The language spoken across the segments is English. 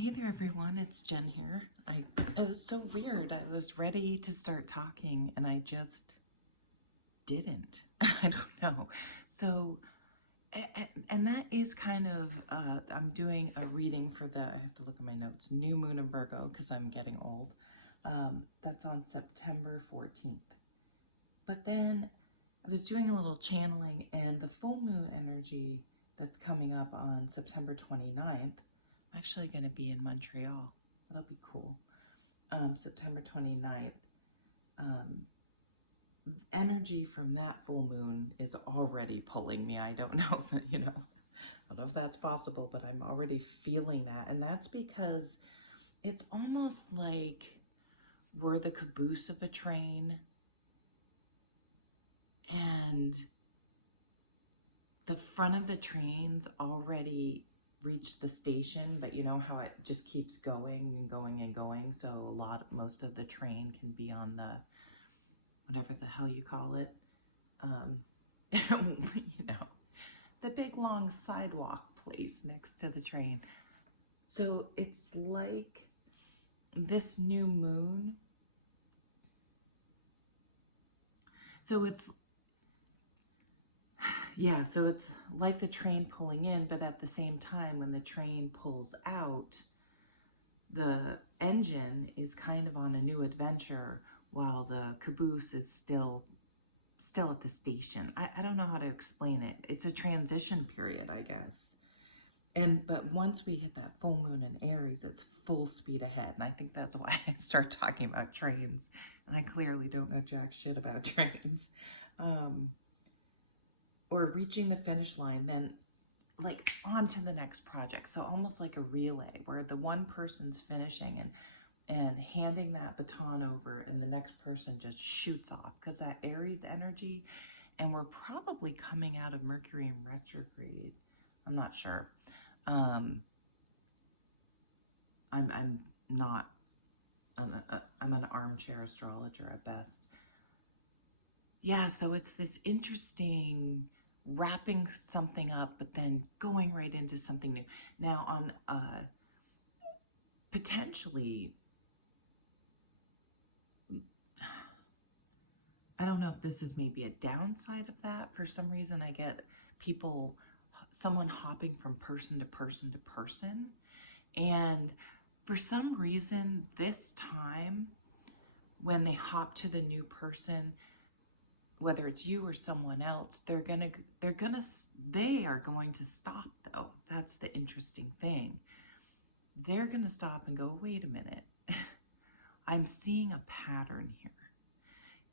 Hey there, everyone. It's Jen here. It was so weird. I was ready to start talking and I just didn't. I don't know. So, and that is kind of, I'm doing a reading for I have to look at my notes, New Moon in Virgo, because I'm getting old. That's on September 14th. But then I was doing a little channeling, and the full moon energy that's coming up on September 29th, I'm actually going to be in Montreal. That'll be cool. September 29th. Energy from that full moon is already pulling me. I don't know if, I don't know if that's possible, but I'm already feeling that. And that's because it's almost like we're the caboose of a train and the front of the train's already reached the station, but you know how it just keeps going and going and going. So most of the train can be on the, whatever the hell you call it, the big long sidewalk place next to the train. So it's like this new moon. So it's like the train pulling in, but at the same time, when the train pulls out, the engine is kind of on a new adventure while the caboose is still at the station. I don't know how to explain it. It's a transition period, I guess. But once we hit that full moon in Aries, it's full speed ahead. And I think that's why I start talking about trains. And I clearly don't know jack shit about trains. Or reaching the finish line, then like on to the next project. So almost like a relay where the one person's finishing and handing that baton over and the next person just shoots off, because that Aries energy, and we're probably coming out of Mercury in retrograde. I'm not sure. I'm not. I'm an armchair astrologer at best. Yeah, so it's this interesting wrapping something up, but then going right into something new. Now, on potentially, I don't know if this is maybe a downside of that. For some reason, I get someone hopping from person to person to person. And for some reason, this time, when they hop to the new person, whether it's you or someone else, they are going to stop though. That's the interesting thing. They're going to stop and go, wait a minute. I'm seeing a pattern here.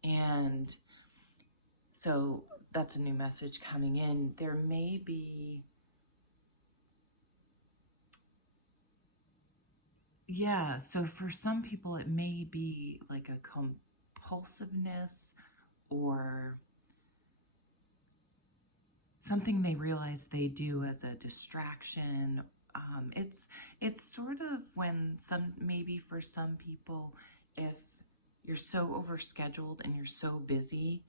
And so that's a new message coming in. There may be, so for some people it may be like a compulsiveness or something they realize they do as a distraction. It's sort of when maybe for some people, if you're so overscheduled and you're so busy,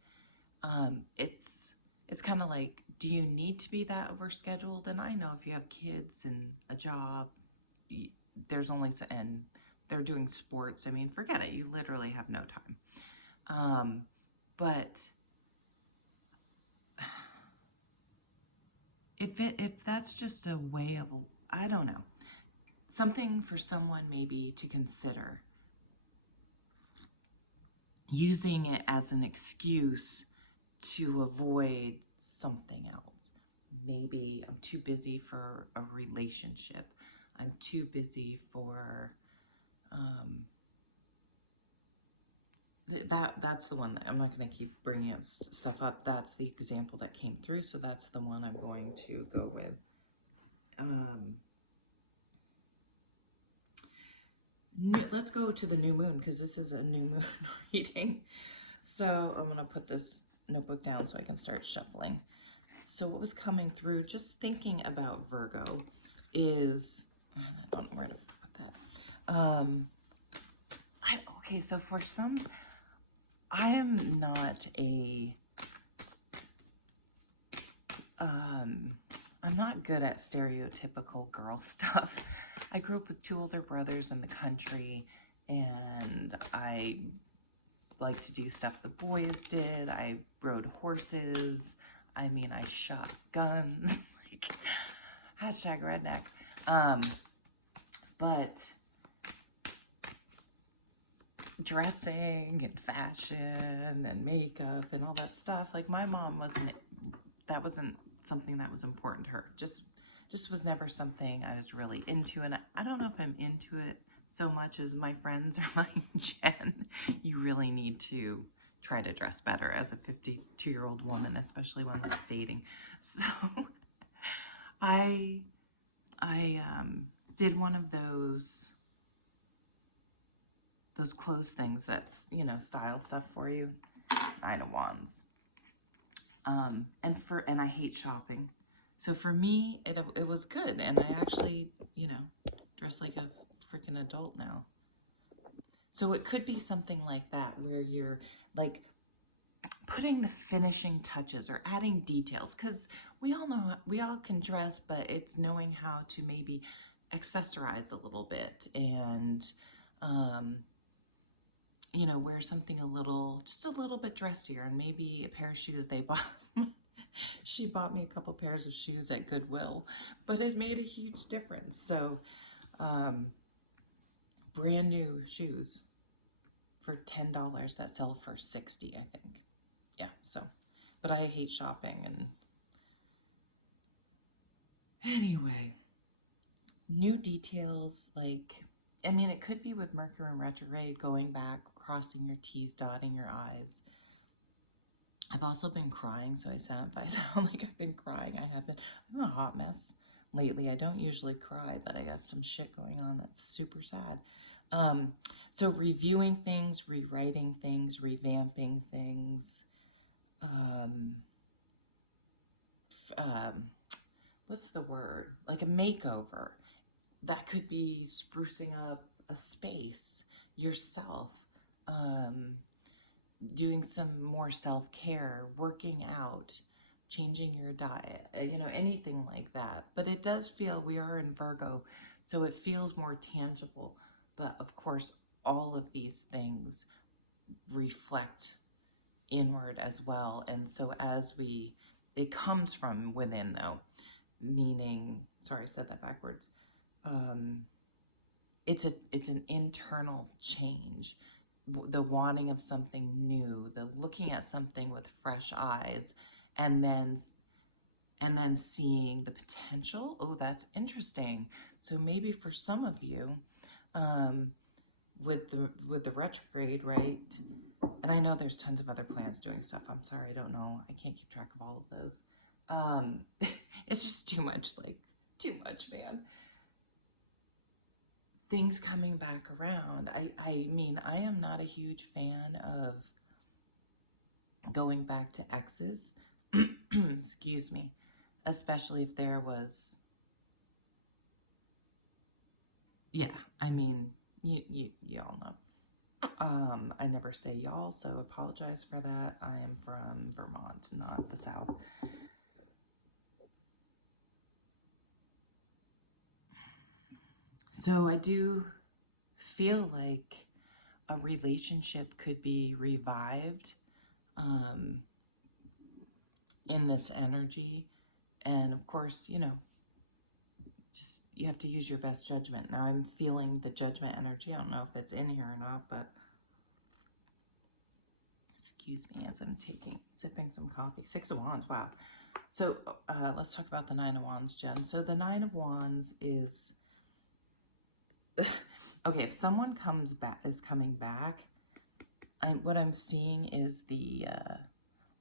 it's kind of like, do you need to be that overscheduled? And I know if you have kids and a job, there's only, and they're doing sports, I mean, forget it, you literally have no time. But if that's just a way of, I don't know, something for someone maybe to consider, using it as an excuse to avoid something else. Maybe I'm too busy for a relationship. I'm too busy for that's the one. I'm not going to keep bringing up stuff up. That's the example that came through, so that's the one I'm going to go with. Let's go to the new moon, because this is a new moon reading. So I'm going to put this notebook down so I can start shuffling. So what was coming through, just thinking about Virgo, is, I don't know where to put that. Okay, so for some, I am not a, I'm not good at stereotypical girl stuff. I grew up with 2 older brothers in the country, and I like to do stuff the boys did. I rode horses. I mean, I shot guns. Like, hashtag redneck. But dressing and fashion and makeup and all that stuff, like my mom that wasn't something that was important to her. Just was never something I was really into. And I don't know if I'm into it so much as my friends are like, Jen, you really need to try to dress better as a 52-year-old woman, especially one that's dating. So I did one of those clothes things that's, you know, style stuff for you. 9 of Wands. And I hate shopping. So for me, it was good. And I actually, you know, dress like a freaking adult now. So it could be something like that where you're like putting the finishing touches or adding details, because we all can dress, but it's knowing how to maybe accessorize a little bit and you know, wear something just a little bit dressier, and maybe a pair of shoes they bought. She bought me a couple pairs of shoes at Goodwill, but it made a huge difference. So brand new shoes for $10 that sell for $60, I think. Yeah, so, but I hate shopping. And anyway, new details, like, I mean, it could be with Mercury in retrograde, going back, crossing your T's, dotting your I's. I've also been crying, so if I sound like I've been crying, I have been. I'm a hot mess lately. I don't usually cry, but I got some shit going on that's super sad. So reviewing things, rewriting things, revamping things. What's the word? Like a makeover. That could be sprucing up a space, yourself, doing some more self-care, working out, changing your diet, you know, anything like that. But it does feel, we are in Virgo, so it feels more tangible. But of course, all of these things reflect inward as well. And so it comes from within though, meaning, sorry, I said that backwards. It's an internal change, the wanting of something new, the looking at something with fresh eyes, and then seeing the potential. Oh, that's interesting. So maybe for some of you, with the retrograde, right? And I know there's tons of other planets doing stuff. I'm sorry, I don't know. I can't keep track of all of those. It's just too much, man. Things coming back around. I mean, I am not a huge fan of going back to exes. Excuse me. Especially if there was, yeah, I mean, y'all know. I never say y'all, so apologize for that. I am from Vermont, not the South. So I do feel like a relationship could be revived in this energy. And of course, you know, just you have to use your best judgment. Now I'm feeling the judgment energy. I don't know if it's in here or not, but excuse me as I'm sipping some coffee. 6 of Wands, wow. So let's talk about the 9 of Wands, Jen. So the 9 of Wands is, okay, if someone is coming back, what I'm seeing is the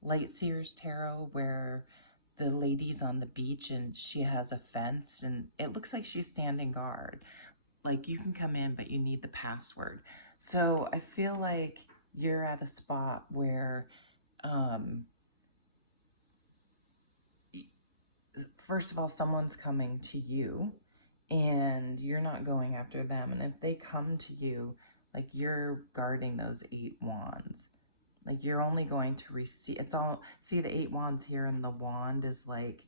Light Seers Tarot, where the lady's on the beach and she has a fence and it looks like she's standing guard. Like, you can come in, but you need the password. So I feel like you're at a spot where, first of all, someone's coming to you and you're not going after them. And if they come to you, like, you're guarding those 8 wands. Like, you're only going to receive, see the 8 wands here, and the wand is like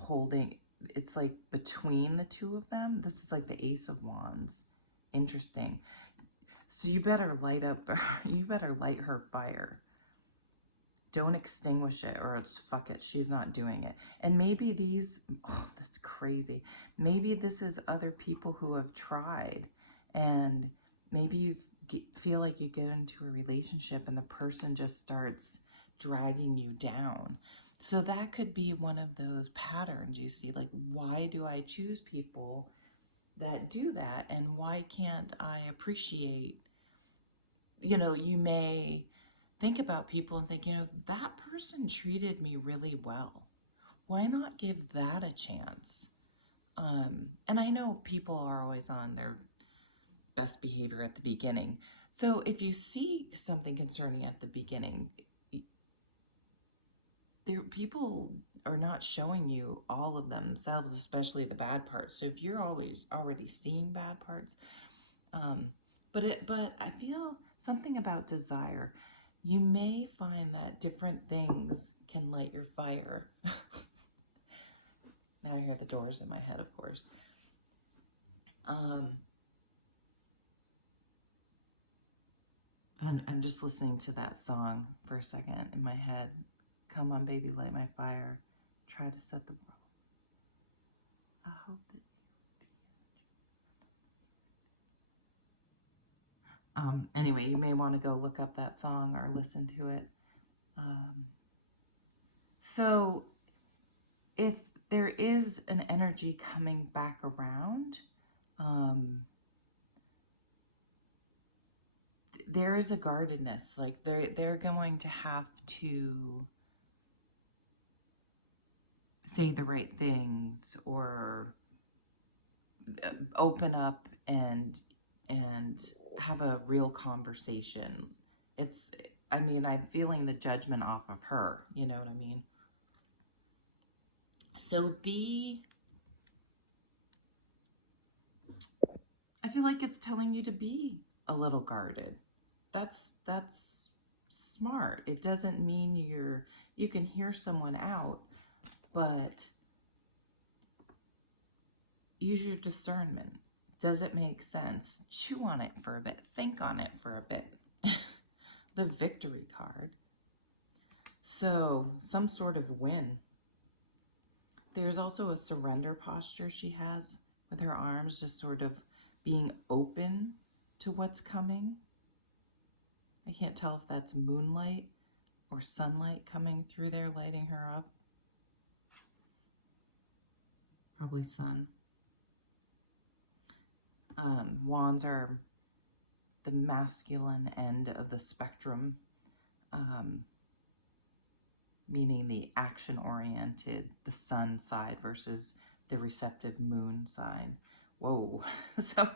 holding, it's like between the two of them. This is like the Ace of Wands. Interesting. So you better light up, you better light her fire. Don't extinguish it, or it's fuck it, she's not doing it. And maybe these, oh, that's crazy. Maybe this is other people who have tried, and maybe you feel like you get into a relationship and the person just starts dragging you down. So that could be one of those patterns you see, like, why do I choose people that do that, and why can't I appreciate, you may think about people and think, that person treated me really well. Why not give that a chance? And I know people are always on their best behavior at the beginning. So if you see something concerning at the beginning, people are not showing you all of themselves, especially the bad parts. So if you're always already seeing bad parts, but I feel something about desire. You may find that different things can light your fire. Now I hear the doors in my head, of course. And I'm just listening to that song for a second in my head. Come on, baby, light my fire. Try to set the world. I hope that. Anyway, you may want to go look up that song or listen to it. So if there is an energy coming back around, there is a guardedness. Like they're going to have to say the right things, or open up and have a real conversation. I'm feeling the judgment off of her, you know what I mean? So I feel like it's telling you to be a little guarded. That's smart. It doesn't mean you can hear someone out, but use your discernment. Does it make sense? Chew on it for a bit. Think on it for a bit. The Victory card. So, some sort of win. There's also a surrender posture she has with her arms, just sort of being open to what's coming. I can't tell if that's moonlight or sunlight coming through there, lighting her up. Probably sun. Wands are the masculine end of the spectrum, meaning the action-oriented, the sun side versus the receptive moon side. Whoa. So,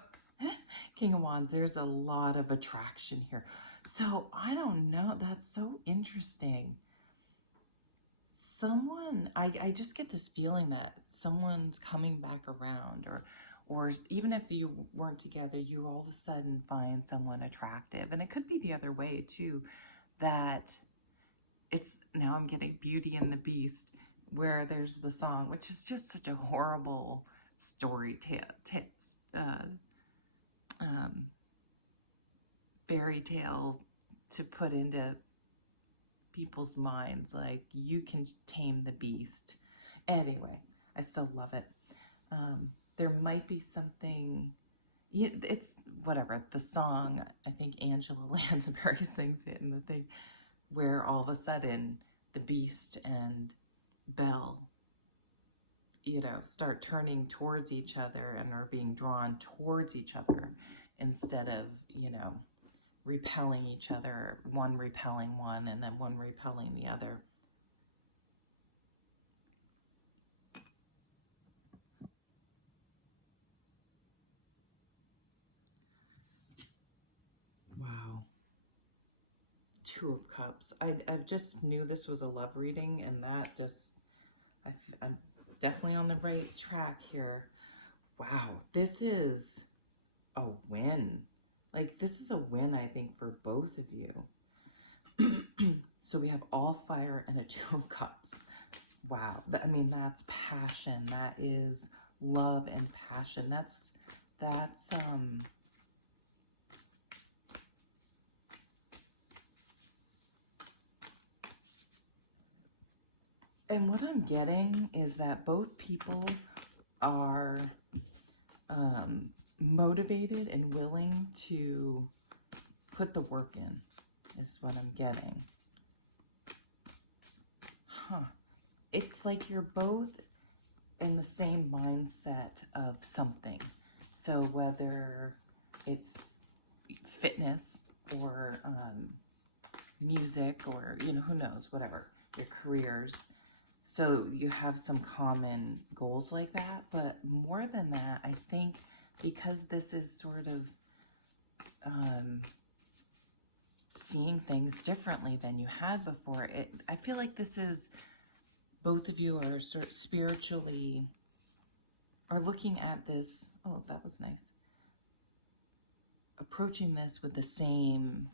King of Wands, there's a lot of attraction here. So, I don't know. That's so interesting. I just get this feeling that someone's coming back around, or even if you weren't together, you all of a sudden find someone attractive. And it could be the other way too, that now I'm getting Beauty and the Beast, where there's the song, which is just such a horrible story fairy tale to put into people's minds, like, you can tame the beast. Anyway, I still love it. There might be something, it's whatever, the song, I think Angela Lansbury sings it in the thing, where all of a sudden the beast and Belle, start turning towards each other and are being drawn towards each other instead of, repelling each other, one repelling one and then one repelling the other. Wow. Two of Cups. I just knew this was a love reading, and that just, I'm definitely on the right track here. Wow, this is a win. Like, this is a win, I think, for both of you. So we have all fire and a Two of Cups. wow. I mean, that's passion. That is love and passion. That's, and what I'm getting is that both people are motivated and willing to put the work in, is what I'm getting. Huh. It's like you're both in the same mindset of something. So whether it's fitness or music or, who knows, whatever, your careers. So you have some common goals like that. But more than that, I think because this is sort of seeing things differently than you had before, I feel like this is, both of you are sort of spiritually, are looking at this, oh, that was nice, approaching this with the same,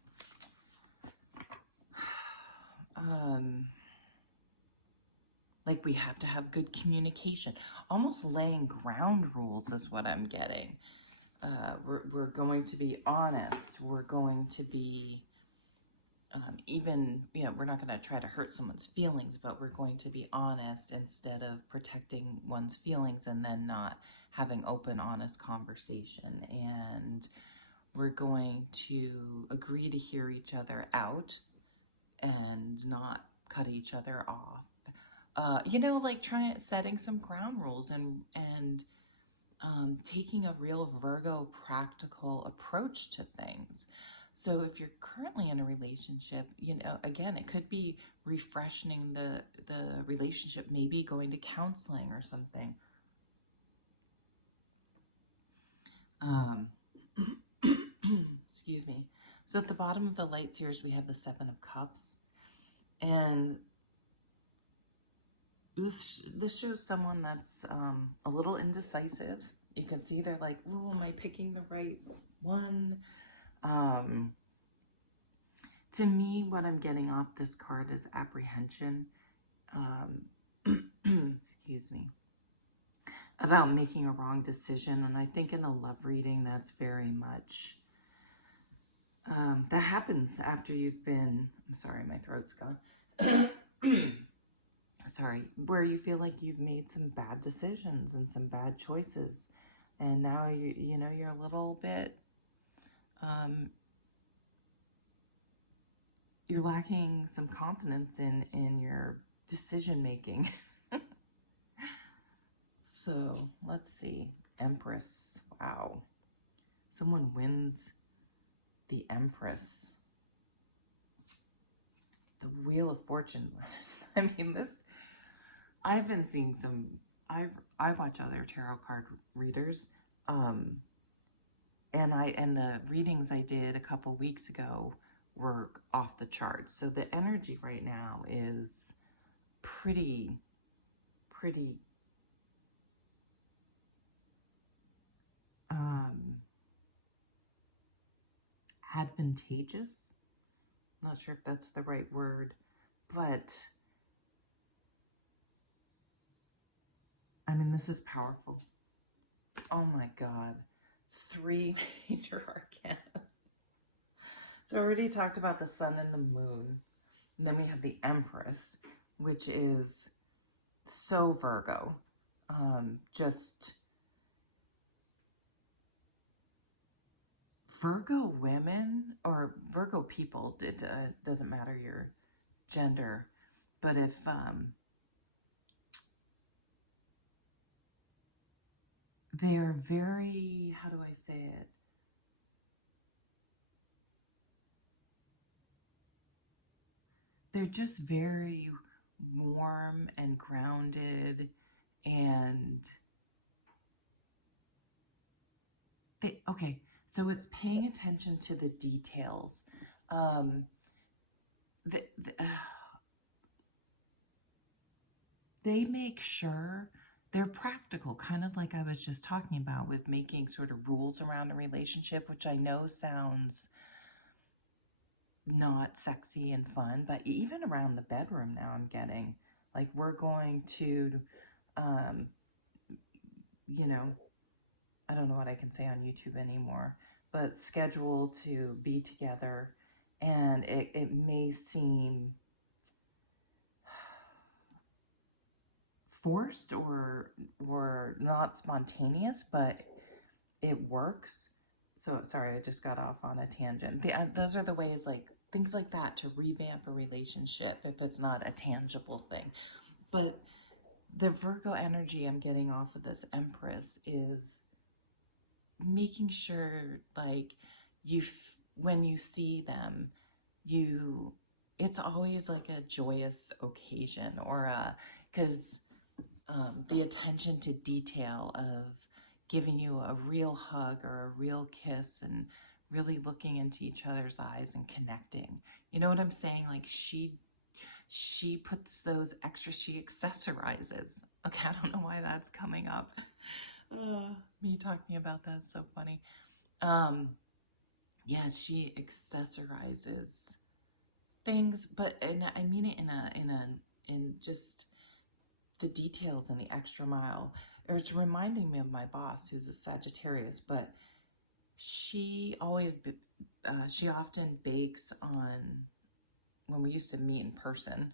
like we have to have good communication, almost laying ground rules is what I'm getting. We're going to be honest. We're going to be, even, we're not going to try to hurt someone's feelings, but we're going to be honest instead of protecting one's feelings and then not having open, honest conversation. And we're going to agree to hear each other out and not cut each other off. Like setting some ground rules and taking a real Virgo practical approach to things. So if you're currently in a relationship, again, it could be refreshing the relationship, maybe going to counseling or something. Excuse me. So at the bottom of the light series, we have the Seven of Cups. And this shows someone that's a little indecisive. You can see they're like, "Oh, am I picking the right one?" To me, what I'm getting off this card is apprehension. Excuse me. About making a wrong decision. And I think in a love reading, that's very much, that happens after you've been, I'm sorry, my throat's gone. Sorry, where you feel like you've made some bad decisions and some bad choices. And now you're a little bit, you're lacking some confidence in your decision making. So let's see. Empress. Wow. Someone wins the Empress. The Wheel of Fortune. I mean, I've been seeing some, I watch other tarot card readers. And the readings I did a couple weeks ago were off the charts. So the energy right now is pretty advantageous. Not sure if that's the right word, but I mean, this is powerful. Oh my God. 3 major arcanas. So I already talked about the sun and the moon. And then we have the Empress, which is so Virgo. Just Virgo women or Virgo people, it doesn't matter your gender, but if they're very, how do I say it? They're just very warm and grounded, and okay, so it's paying attention to the details. The, the, they make sure they're practical, kind of like I was just talking about with making sort of rules around a relationship, which I know sounds not sexy and fun, but even around the bedroom now I'm getting Like we're going to, um, you know, I don't know what I can say on YouTube anymore, but schedule to be together. And it may seem forced or not spontaneous, but it works. So sorry, I just got off on a tangent. Those are the ways, like things like that, to revamp a relationship if it's not a tangible thing. But the Virgo energy I'm getting off of this Empress is making sure, like, when you see them, you it's always like a joyous occasion, or a because the attention to detail of giving you a real hug or a real kiss and really looking into each other's eyes and connecting. You know what I'm saying? Like she puts those extra, she accessorizes. Okay, I don't know why that's coming up. Me talking about that is so funny. Um, yeah, she accessorizes things, but and I mean it in just the details and the extra mile. It's reminding me of my boss, who's a Sagittarius, but she always she often bakes on when we used to meet in person,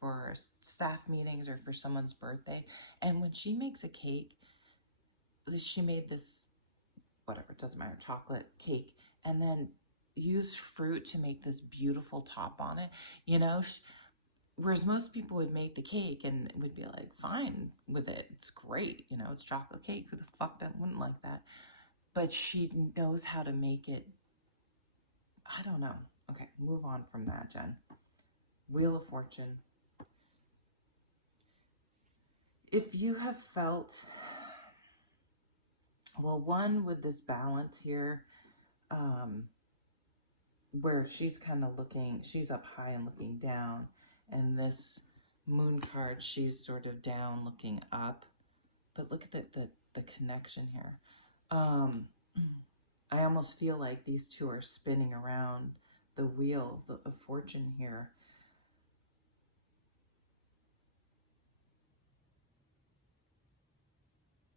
for staff meetings or for someone's birthday. And when she makes a cake, she made this, whatever, it doesn't matter, chocolate cake, and then use fruit to make this beautiful top on it. You know, whereas most people would make the cake and would be like, fine with it, it's great, you know, it's chocolate cake, who the fuck wouldn't like that? But she knows how to make it. I don't know. Okay, move on from that, Jen. Wheel of Fortune. If you have felt, well, one, with this balance here, where she's kind of looking, she's up high and looking down, and this moon card, she's sort of down looking up. But look at the connection here. I almost feel like these two are spinning around the wheel of fortune here.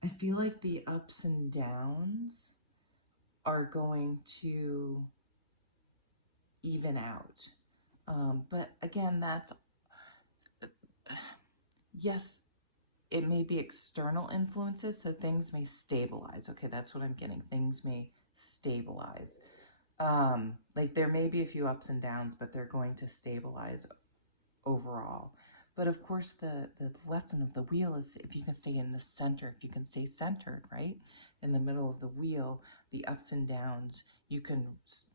I feel like the ups and downs are going to even out. But again, that's, yes, it may be external influences, so things may stabilize. Okay, that's what I'm getting. Things may stabilize. Like there may be a few ups and downs, but they're going to stabilize overall. But of course, the lesson of the wheel is if you can stay in the center, if you can stay centered, right? In the middle of the wheel, the ups and downs, you can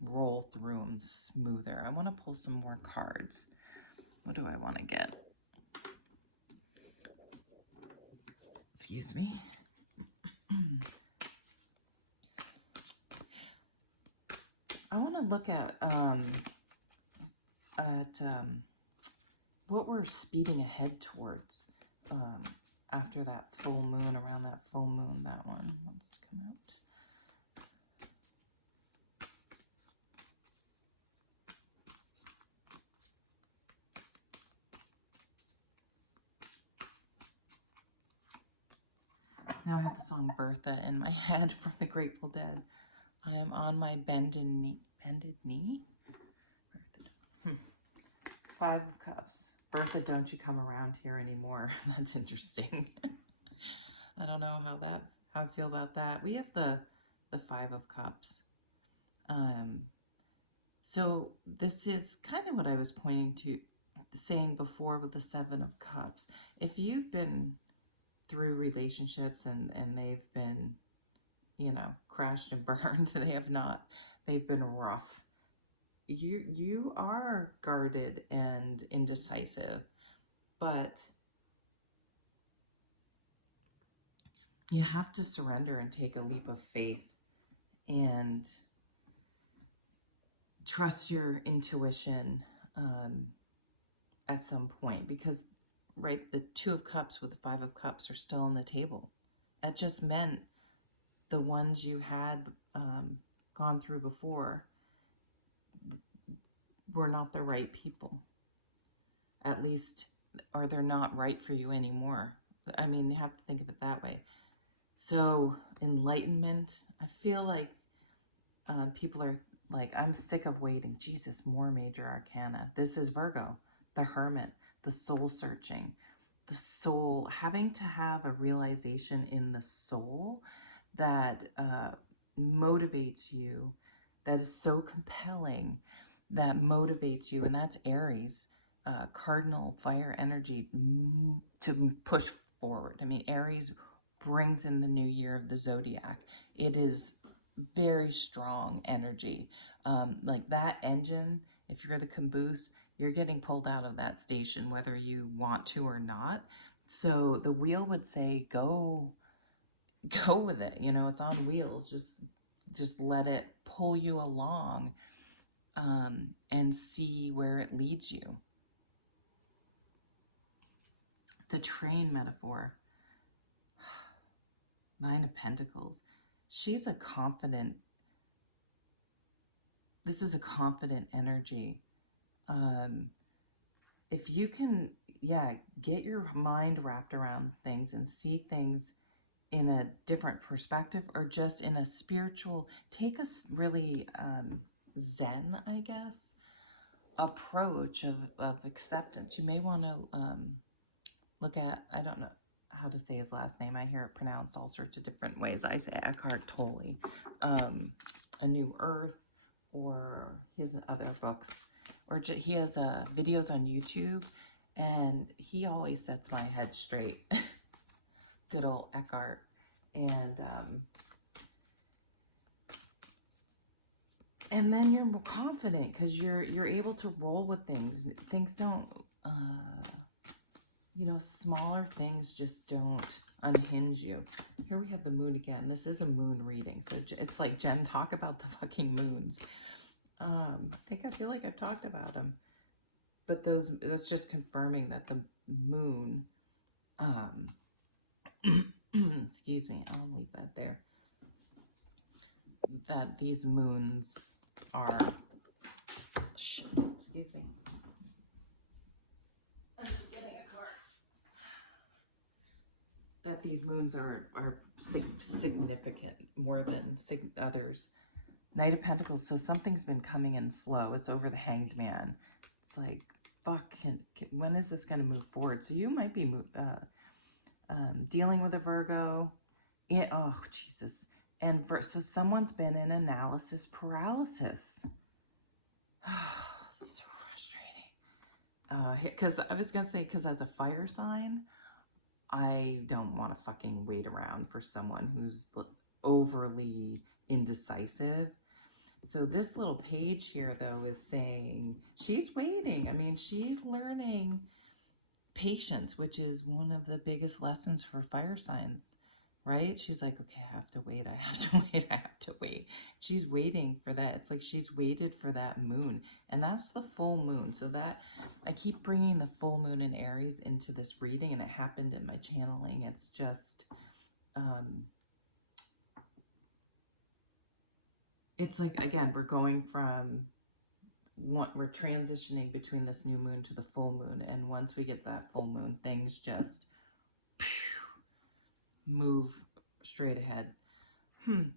roll through them smoother. I want to pull some more cards. What do I want to get? Excuse me. I want to look at what we're speeding ahead towards after that full moon, around that full moon, that one wants to come out. Now I have the song Bertha in my head from the Grateful Dead. I am on my bended knee. Bended knee? Five of Cups. Bertha, don't you come around here anymore. That's interesting. I don't know how I feel about that. We have the Five of Cups. So this is kind of what I was pointing to, saying before with the Seven of Cups. If you've been through relationships and they've been, you know, crashed and burned, they have not, they've been rough. You are guarded and indecisive, but you have to surrender and take a leap of faith and trust your intuition at some point, because right, the Two of Cups with the Five of Cups are still on the table. That just meant the ones you had gone through before were not the right people. At least or they're not right for you anymore. I mean, you have to think of it that way. So, enlightenment, I feel like people are like, I'm sick of waiting. Jesus, more major arcana. This is Virgo, the hermit, the soul searching, the soul, having to have a realization in the soul that motivates you, that is so compelling, that motivates you. And that's Aries, cardinal fire energy to push forward. I mean, Aries brings in the new year of the zodiac. It is very strong energy. Like that engine, if you're the caboose, you're getting pulled out of that station whether you want to or not. So the wheel would say, go with it. You know, it's on wheels. Just let it pull you along, and see where it leads you. The train metaphor, Nine of Pentacles. She's a confident, this is a confident energy. If you can, yeah, get your mind wrapped around things and see things in a different perspective, or just in a spiritual, take a really Zen, I guess, approach of acceptance. You may want to look at, I don't know how to say his last name. I hear it pronounced all sorts of different ways. I say Eckhart Tolle, A New Earth, or his other books, or he has videos on YouTube, and he always sets my head straight. Good old Eckhart. And then you're more confident because you're able to roll with things. Things don't, smaller things just don't unhinge you. Here we have the moon again. This is a moon reading, so it's like, Jen, talk about the fucking moons. I feel like I've talked about them, but that's just confirming that the moon, excuse me, I'll leave that there, that these moons are, excuse me, I'm just getting a card, that these moons are significant more than others. Knight of Pentacles, so something's been coming in slow. It's over the Hanged Man. It's like, fuck, when is this going to move forward? So you might be dealing with a Virgo. Oh, Jesus. And so someone's been in analysis paralysis. So frustrating. Because I was going to say, because as a fire sign, I don't want to fucking wait around for someone who's overly indecisive. So this little page here, though, is saying she's waiting. I mean, she's learning patience, which is one of the biggest lessons for fire signs, right? She's like, okay, I have to wait. I have to wait. I have to wait. She's waiting for that. It's like she's waited for that moon, and that's the full moon. So that, I keep bringing the full moon in Aries into this reading, and it happened in my channeling. It's just, it's like, again, we're going from we're transitioning between this new moon to the full moon, and once we get that full moon, things just move straight ahead.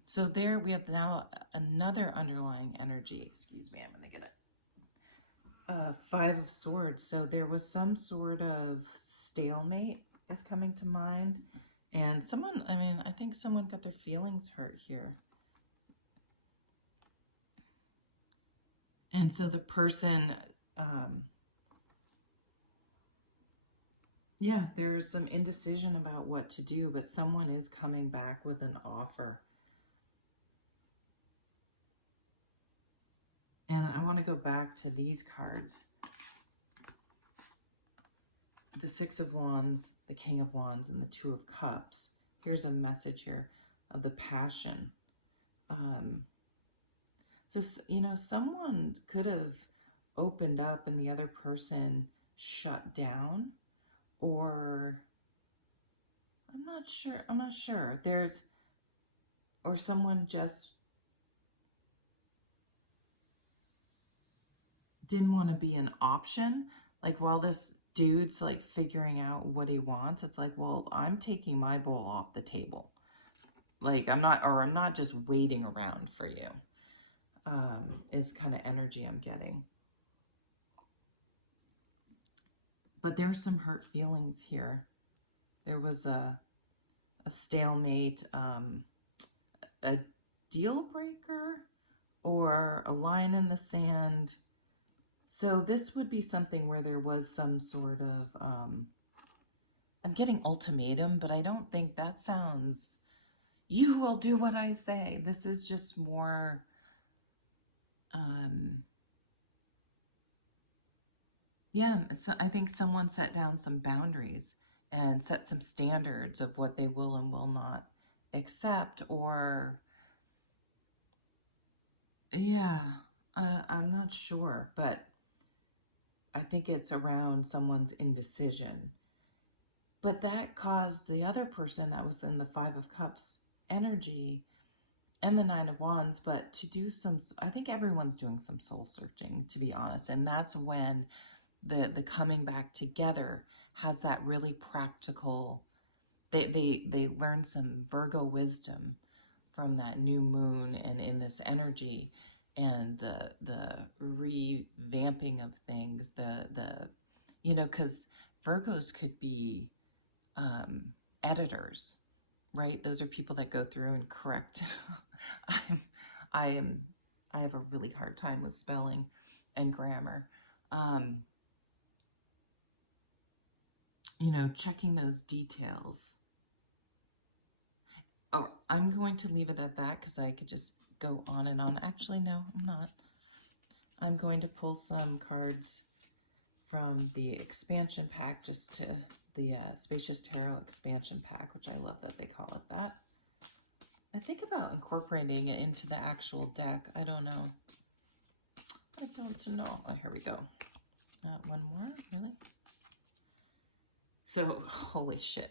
So there we have now another underlying energy. Excuse me, I'm gonna get it. Five of Swords. So there was some sort of stalemate is coming to mind, and someone, I think someone got their feelings hurt here. And so the person, yeah, there's some indecision about what to do, but someone is coming back with an offer. And I want to go back to these cards. The Six of Wands, the King of Wands, and the Two of Cups. Here's a message here of the passion. So, someone could have opened up and the other person shut down, or I'm not sure. Or someone just didn't want to be an option. Like, while this dude's like figuring out what he wants, it's like, well, I'm taking my bowl off the table. Like, I'm not just waiting around for you, is kind of energy I'm getting. But there's some hurt feelings here. There was a stalemate, a deal breaker, or a line in the sand. So this would be something where there was some sort of, I'm getting ultimatum, but I don't think that sounds, you will do what I say. This is just more, yeah, I think someone set down some boundaries and set some standards of what they will and will not accept, or, yeah, I'm not sure, but I think it's around someone's indecision. But that caused the other person that was in the Five of Cups energy and the Nine of Wands, but to do some, I think everyone's doing some soul searching, to be honest. And that's when the coming back together has that really practical, they learn some Virgo wisdom from that new moon and in this energy, and the revamping of things, the because Virgos could be editors, right? Those are people that go through and correct. I'm, I am, I have a really hard time with spelling and grammar. Um, checking those details. Oh, I'm going to leave it at that because I could just go on and on. Actually, no, I'm not. I'm going to pull some cards from the expansion pack, just to the Spacious Tarot expansion pack, which I love that they call it that. I think about incorporating it into the actual deck. I don't know. I don't know. Oh, here we go. One more, really? So, holy shit.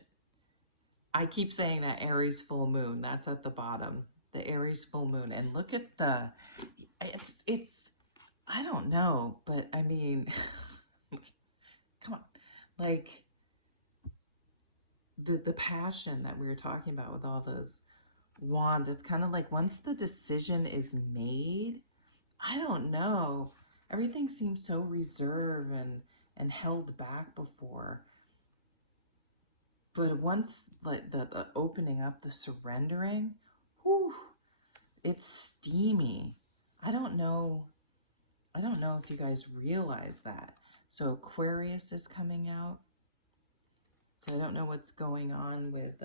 I keep saying that Aries full moon. That's at the bottom. The Aries full moon. And look at the... It's I don't know, but I mean... come on. Like, the passion that we were talking about with all those wands, it's kind of like once the decision is made, I don't know. Everything seems so reserved and held back before. But once like the opening up, the surrendering, whew, it's steamy. I don't know. I don't know if you guys realize that. So Aquarius is coming out. So I don't know what's going on with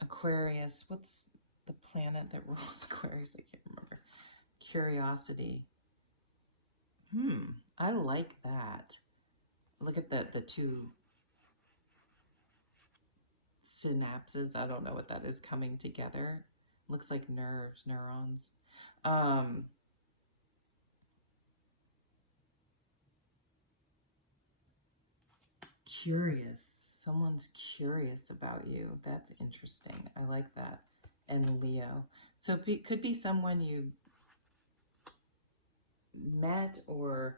Aquarius. What's the planet that rules Aquarius? I can't remember. Curiosity. I like that. Look at the two synapses. I don't know what that is coming together. Looks like nerves, neurons. Curious. Someone's curious about you. That's interesting. I like that. And Leo. So it could be someone you met, or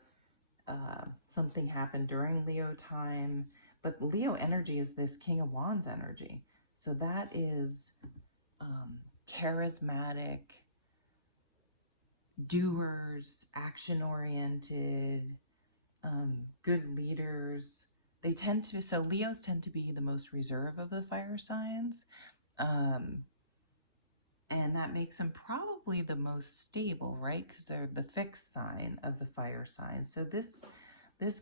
something happened during Leo time. But Leo energy is this King of Wands energy. So that is charismatic, doers, action-oriented, good leaders. They tend to, so Leos tend to be the most reserved of the fire signs. And that makes them probably the most stable, right? Because they're the fixed sign of the fire signs. So this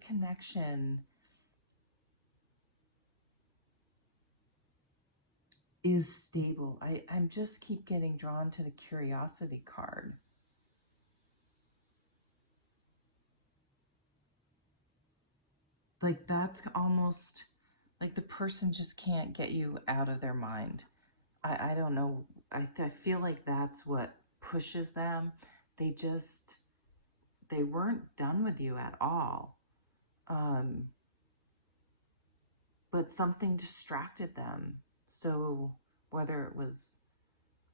connection is stable. I'm just keep getting drawn to the curiosity card. Like that's almost like the person just can't get you out of their mind. I don't know. I feel like that's what pushes them. They weren't done with you at all. But something distracted them. So whether it was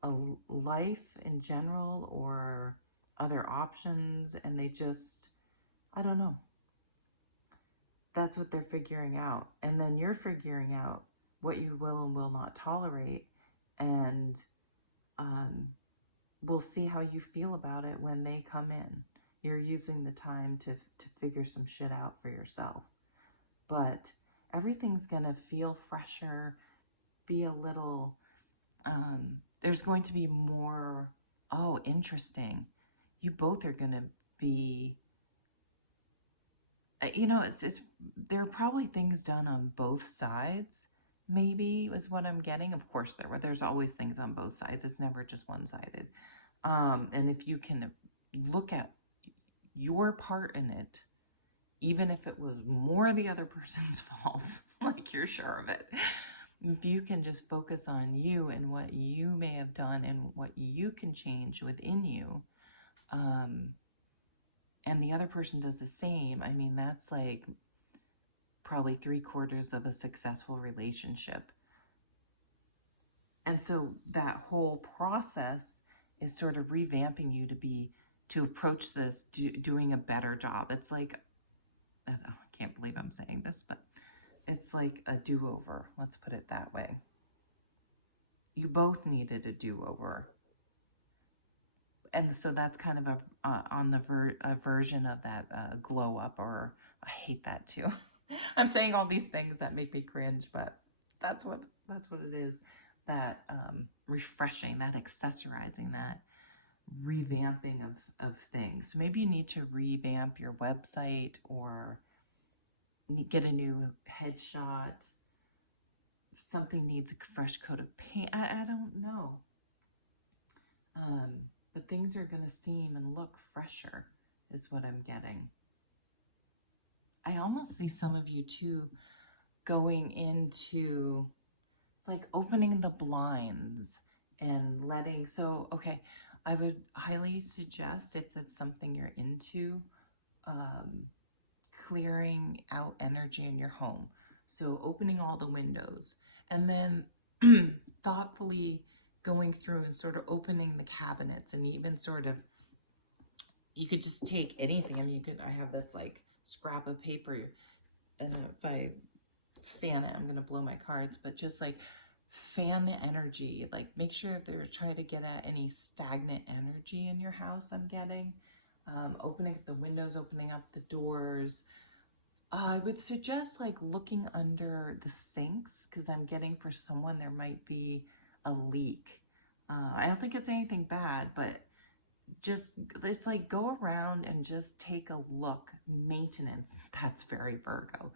a life in general or other options, and they just, I don't know. that's what they're figuring out. And then you're figuring out what you will and will not tolerate. And um, we'll see how you feel about it when they come in. You're using the time to figure some shit out for yourself. But everything's going to feel fresher, be a little, there's going to be more, oh, interesting. You both are going to be, it's there are probably things done on both sides, maybe is what I'm getting. Of course there's always things on both sides. It's never just one-sided. And if you can look at your part in it, even if it was more the other person's fault, like you're sure of it, if you can just focus on you and what you may have done and what you can change within you, and the other person does the same, I mean, that's like probably 3/4 of a successful relationship. And so that whole process is sort of revamping you to approach this doing a better job. It's like, I can't believe I'm saying this, but it's like a do-over. Let's put it that way. You both needed a do-over. And so that's kind of on the a version of that glow up, or I hate that too. I'm saying all these things that make me cringe, but that's what it is. That refreshing, that accessorizing, that revamping of things. So maybe you need to revamp your website or get a new headshot. Something needs a fresh coat of paint. I don't know. But things are going to seem and look fresher is what I'm getting. I almost see some of you too going into, it's like opening the blinds and letting, so, okay, I would highly suggest, if that's something you're into, clearing out energy in your home. So opening all the windows and then thoughtfully going through and sort of opening the cabinets, and even sort of, you could just take anything. I mean, I have this like scrap of paper, and if I fan it, I'm going to blow my cards, but just like fan the energy, like make sure they're trying to get at any stagnant energy in your house. I'm getting opening up the windows, opening up the doors. I would suggest like looking under the sinks, because I'm getting for someone there might be a leak. I don't think it's anything bad, but just, it's like go around and just take a look. Maintenance, that's very Virgo.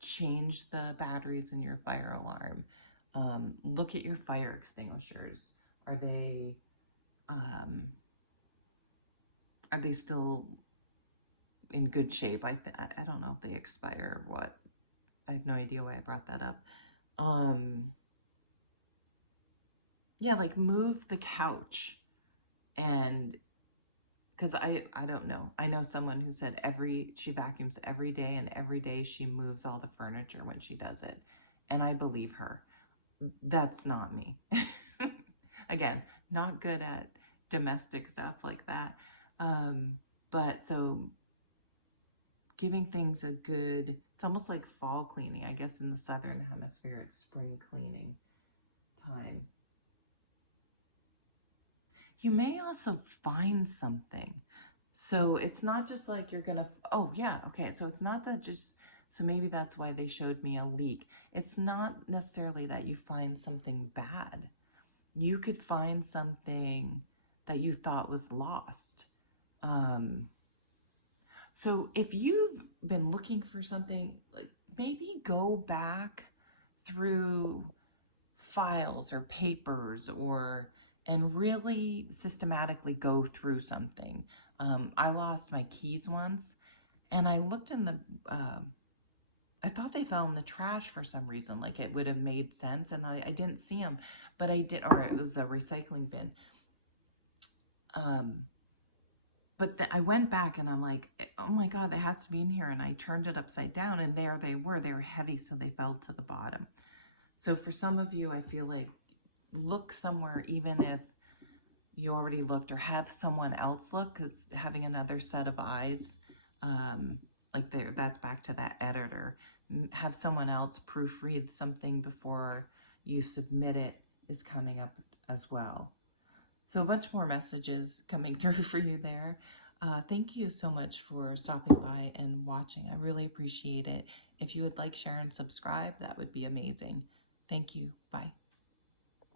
Change the batteries in your fire alarm. Look at your fire extinguishers. Are they still in good shape? I don't know if they expire or what. I have no idea why I brought that up. Yeah, like move the couch, and because I don't know. I know someone who said she vacuums every day, and every day she moves all the furniture when she does it. And I believe her. That's not me. Again, not good at domestic stuff like that. But so giving things a good, it's almost like fall cleaning. I guess in the southern hemisphere, it's spring cleaning time. You may also find something. So it's not just like you're gonna, oh yeah, okay. So it's not that just, so maybe that's why they showed me a leak. It's not necessarily that you find something bad. You could find something that you thought was lost. So if you've been looking for something, like maybe go back through files or papers, and really systematically go through something. I lost my keys once, and I looked in the, I thought they fell in the trash for some reason, like it would have made sense, and I didn't see them, but I did, or it was a recycling bin. But I went back and I'm like, oh my God, that has to be in here. And I turned it upside down, and there they were. They were heavy, so they fell to the bottom. So for some of you, I feel like look somewhere, even if you already looked, or have someone else look, because having another set of eyes like there, that's back to that editor. Have someone else proofread something before you submit it is coming up as well. So a bunch more messages coming through for you there. Thank you so much for stopping by and watching. I really appreciate it. If you would like, share, and subscribe, that would be amazing. Thank you. Bye.